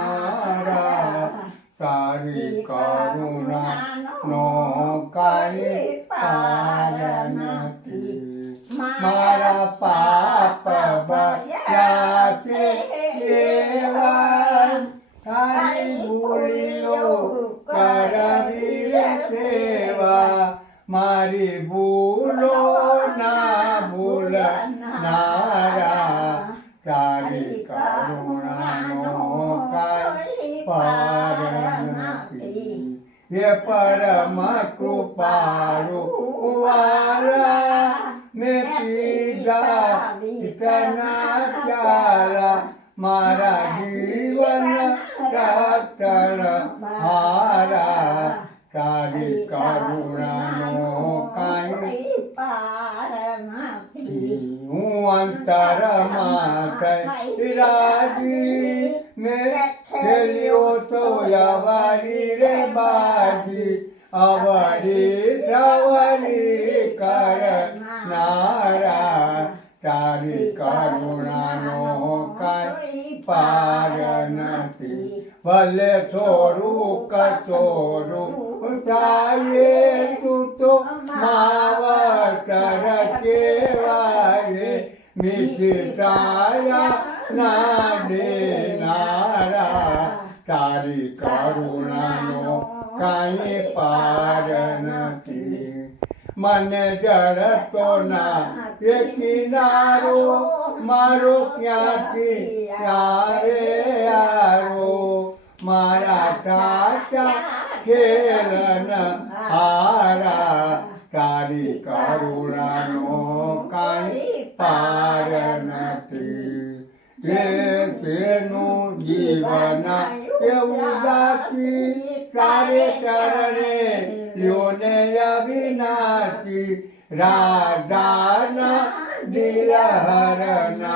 હરનારા તારી કરુણા નો કાંઈ પાર નથી મારા પાપ ભર્યા છે એવા તારી ભૂલીઓ કરવી રે સેવા મારી ભૂલો ના ભૂલનારા તારી કરુણાનો કાંઈ પાર નથી હે પરમ કૃપાળુ વાલા મેં પીધા ઇતના પ્યારા મારા જીવન રતન હારા તારી કરુણાનો કાંઈ પાર નથી હું અંતરમાં થઈ રાજી મેં ખેલ્યો તો અવળી રે બાજી અવળી સવળી કરનારા તારી કરુણાનો કાંઈ પાર નથી ભલે થોડું કચોરું થાય તું તો માવતર કેવાય મીઠી છાયા ના દેનારા તારી કરુણાનો કાંઈ પાર નથી મને જડતો ના એ કિનારો મારો ક્યાંથી ત્યારે આરો મારા સાચા ખેલન હારા તારી કરુણાનો કાંઈ પાર નથી જેનું જીવન એવું જાતી તારે ચરણે યોને અવિનાશી રાધાના દિલ હરનારા